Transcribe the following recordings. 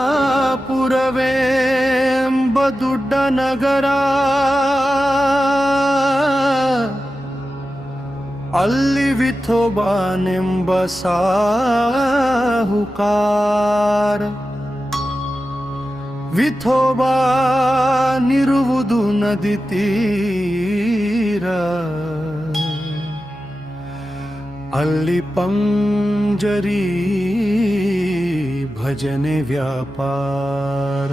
ಪಂಜರಾಪುರವೇ ಎಂಬ ದೊಡ್ಡ ನಗರ, ಅಲ್ಲಿ ವಿಠೋಬಾನೆಂಬ ಸಾಹುಕಾರ. ವಿಠೋಬಾನಿರುವುದು ನದಿ ತೀರ, ಅಲ್ಲಿ ಪಂಜರಿ ಭಜನೆ ವ್ಯಾಪಾರ.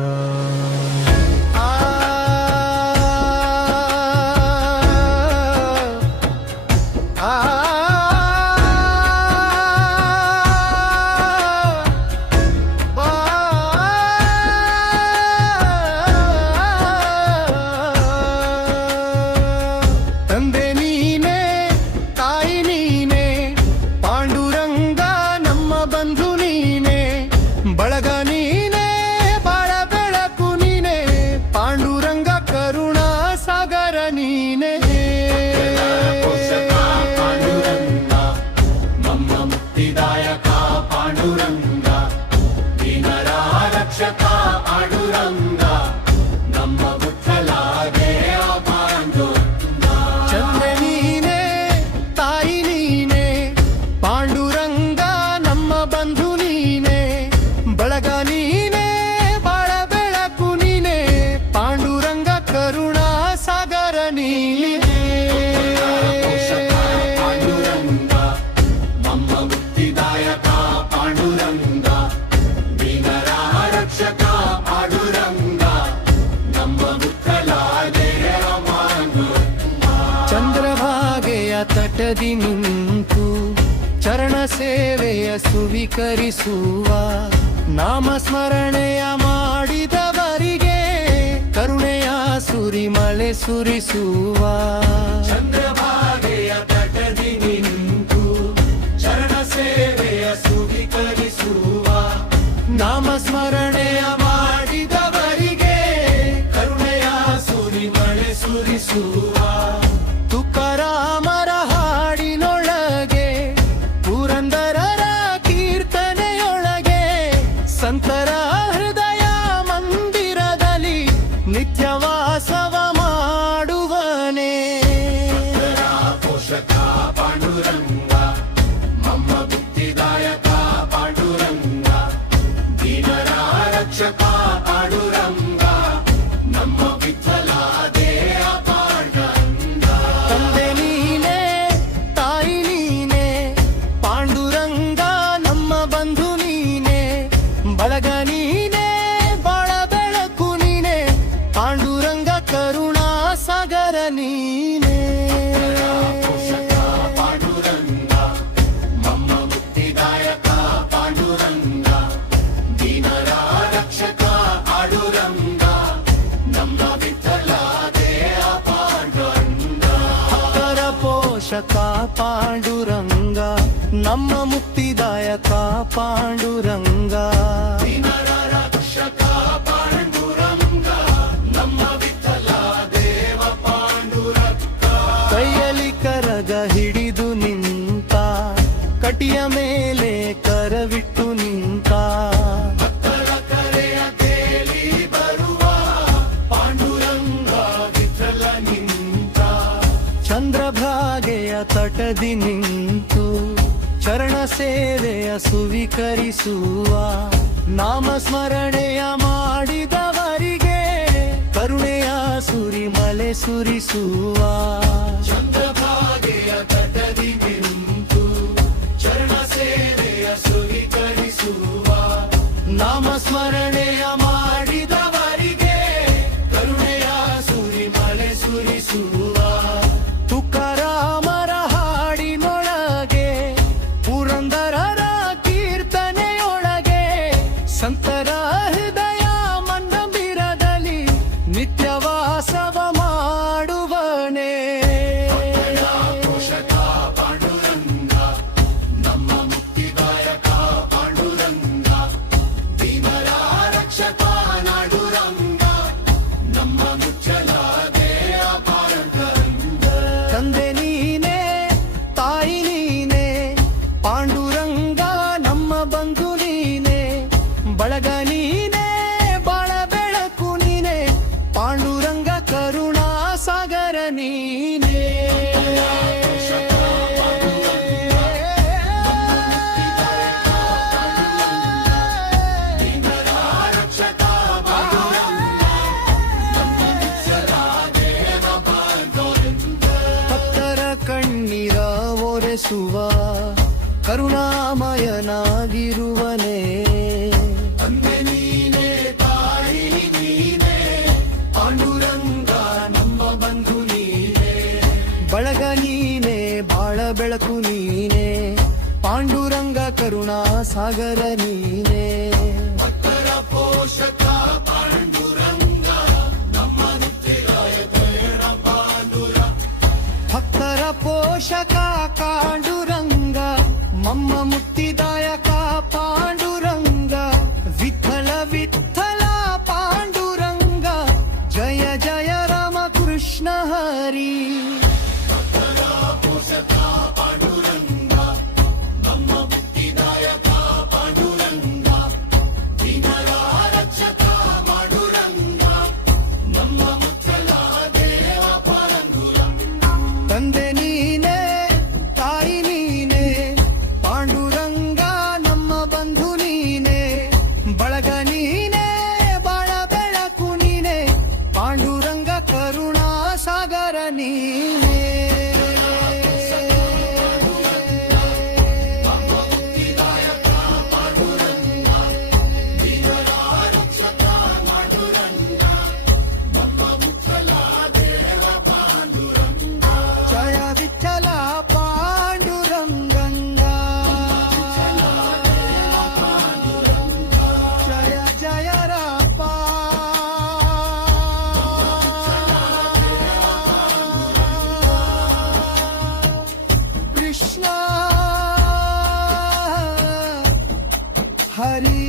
ತಂದೆ ನೀನೆ, ತಾಯಿ ನೀನೆ, ಪಾಂಡುರಂಗ ನಮ್ಮ ಬಂಧು ನೀನೆ, ಬಳಗ ನೀನೆ, ಬಾಳ ಬೆಳಕು ನೀನೆ, ಪಾಂಡುರಂಗ ಕರುಣಾ ಸಾಗರ ನೀನೆ. ನಮ್ಮ ಮುಕ್ತಿದಾಯಕ ಪಾಂಡುರಂಗ, ದೀನರ ರಕ್ಷಕ ಪಾಂಡುರಂಗ, ನಮ್ಮ ವಿಠ್ಠಲಾಗೆ ಪಾಂಡುರಂಗ. ತಂದೆ ನೀನೆ, ತಾಯಿ ನೀನೆ, ಪಾಂಡುರಂಗ ನಮ್ಮ ಬಂಧು ನೀನೆ, ಬಳಗ ನೀನೆ, ಬಾಳ ಬೆಳಕು ನೀನೆ, ಪಾಂಡುರಂಗ ಕರುಣಾ ಸಾಗರ ನೀನೆ. ಪಾಂಡುರಂಗ ನಮ್ಮ ಮುಕ್ತಿದಾಯಕ ಪಾಂಡುರಂಗ, ದೀನರ ರಕ್ಷಕ ಪಾಂಡುರಂಗ, ನಮ್ಮ ವಿಠ್ಠಲಾಗೆ ಪಾಂಡುರಂಗ. ಚಂದ್ರಭಾಗೆಯ ತಟದಿ ನಿಂತು ಚರಣ ಸೇವೆಯ ಸುವಿಕರಿಸುವ, ನಾಮ ಸ್ಮರಣೆಯ ಮಾಡಿದವರಿಗೆ ಕರುಣೆಯ ಸುರಿಮಳೆ ಸುರಿಸುವ. ಚಂದ್ರಭಾಗೆಯ ತಟದಿ ನಿಂತು ಚರಣ ಸೇವೆಯ ಸುವಿಕರಿಸುವ, ನಾಮ ಸ್ಮರಣೆಯ ಮಾಡಿದವರಿಗೆ ಕರುಣೆಯ ಸುರಿಮಳೆ ಸುರಿಸುವ. ತುಕಾರಾಮರ ಹಾಡಿನೊಳಗೆ, ಪುರಂದರರ ಕೀರ್ತನೆಯೊಳಗೆ, ಸಂತರ ಹೃದಯ ಮಂದಿರದಲ್ಲಿ ನಿತ್ಯವಾಸವ ಮಾಡುವನೇ. ಪೋಷಕ ಪಾಂಡುರಂಗ, ನಮ್ಮ ಮುಕ್ತಿದಾಯಕ ಪಾಂಡುರಂಗ, ದೀನರ ರಕ್ಷಕ ಪಾಂಡುರಂಗ, ನಮ್ಮ ವಿಠ್ಠಲಾಗೆ ಪಾಂಡುರಂಗ. ತಂದೆ ನೀನೆ, ತಾಯಿ ನೀನೆ, ಪಾಂಡುರಂಗ ನಮ್ಮ ಬಂಧು ನೀನೆ, ಬಳಗ ನೀನೆ, ಬಾಳ ಬೆಳಕು ನೀನೆ, ಪಾಂಡುರಂಗ ಕರುಣಾ ಸಾಗರ ನೀನೆ. ಪೋಷಕ ಪಾಂಡುರಂಗ, ನಮ್ಮ ಮುಕ್ತಿದಾಯಕ ಪಾಂಡುರಂಗ, ದೀನರ ರಕ್ಷಕ ಪಾಂಡುರಂಗ, ನಮ್ಮ ವಿಠ್ಠಲಾಗೆ ಪಾಂಡುರಂಗ. ಭಕ್ತರ ಪೋಷಕ ಪಾಂಡುರಂಗ, ನಮ್ಮ ಮುಕ್ತಿದಾಯಕ ಪಾಂಡುರಂಗ. ದೀನರ ರಕ್ಷಕ ಪಾಂಡುರಂಗ, ನಮ್ಮ ವಿಠ್ಠಲಾದೇವ ಪಾಂಡುರಂಗ. ಕೈಯಲ್ಲಿ ಕರಗ ಹಿಡಿದು ನಿಂತ, ಕಟಿಯ ಮೇಲೆ ಕರವಿಟ್ಟು ನಿಂತ, ಭಕ್ತರ ಕರೆಯ ಕೇಳಿ ಬರುವ ಪಾಂಡುರಂಗ ವಿಠ್ಠಲ ನಿಂತ. ಚಂದ್ರಭಾಗೆಯ ತಟದಿ ನಿಂತು ಚರಣ ಸೇವೆಯ ಸುವಿಕರಿಸುವ, ನಾಮ ಸ್ಮರಣೆಯ ಮಾಡಿದವರಿಗೆ ಕರುಣೆಯ ಸುರಿಮಳೆ ಸುರಿಸುವ. ಚಂದ್ರಭಾಗೆಯ ತಟದಿ ನಿಂತು ಚರಣ ಸೇವೆಯ ಸ್ವೀಕರಿಸುವ, ನಾಮ ಸ್ಮರಣೆಯ ಮಾಡಿದವರಿಗೆ ಕರುಣೆಯ ಸುರಿಮಳೆ ಸುರಿಸುವ. ತುಕಾರಾಮರ ಹಾಡಿನೊಳಗೆ, ಪುರಂದರರ ಕೀರ್ತನೆಯೊಳಗೆ, ಸಂತರ ಹೃದಯ ಮಂಡಂಬಿರದಲ್ಲಿ ನಿತ್ಯವಾಸವ ಮಾಡುವನೇ. ಪೋಷಕ ಪಾಂಡುರಂಗ, ನಮ್ಮ ಮುಕ್ತಿದಾಯಕ ಪಾಂಡುರಂಗ, ದೀನರ ರಕ್ಷಕ ನಾಡುರಂಗ, ನಮ್ಮ ಮುಚ್ಚಲಾಗೆ ಪಾಂಡುರಂಗ. ನೀನೇ ಭಕ್ತರ ಕಣ್ಣೀರ ಒರೆಸುವ ಕರುಣಾಮಯನಾಗಿರುವನೇ ಅಂದೆ ನೀನೇ ತಾಯಿ ನೀನೇ ಪಾಂಡುರಂಗ ನಮ್ಮ ಬಂಧು ನೀನೇ ಬಳಗ ನೀನೇ ಬಾಳ ಬೆಳಕು ನೀನೇ ಪಾಂಡುರಂಗ ಕರುಣಾ ಸಾಗರ ನೀನೇ ಭಕ್ತರ ಪೋಷಕ ಪಾಂಡುರಂಗ ನಮ್ಮ ನಿತ್ಯರಾಯ ಬೇಡ ಪಾಂಡುರ ಭಕ್ತರ ಪೋಷಕ ಪಾಂಡುರಂಗ ಮಮ್ಮ ಮುಕ್ತಿದಾಯಕ ಪಾಂಡುರಂಗ ವಿಠಲ ವಿಠಲ ಪಾಂಡುರಂಗ ಜಯ ಜಯ ರಾಮ ಕೃಷ್ಣ ಹರಿ ಭಕ್ತರ ಪೋಷಕ ಪಾಂಡುರಂಗ ನಮ್ಮ ಮುಕ್ತಿದಾಯಕ ಪಾಂಡುರಂಗ ದೀನರ ರಕ್ಷಕ ಪಾಂಡುರಂಗ ನಮ್ಮ ಮುಚ್ಚಲ ದೇವ ಪಾಂಡುರಂಗ ತಂದೆ ನೀನೇ ತಾಯಿ ನೀನೇ ಪಾಂಡುರಂಗ ನಮ್ಮ ಬಂಧು ನೀನೇ ಬಳಗ ನೀನೇ ಬಾಳ ಬೆಳಕು ನೀನೇ ಪಾಂಡುರಂಗ ಕರುಣಾ ಸಾಗರ ನೀನೇ ಜಯ ವಿಠಲ ಪಾಂಡುರಂಗಂಗ ಜಯ ಜಯ ರಪ್ಪ ಕೃಷ್ಣ ಹರಿ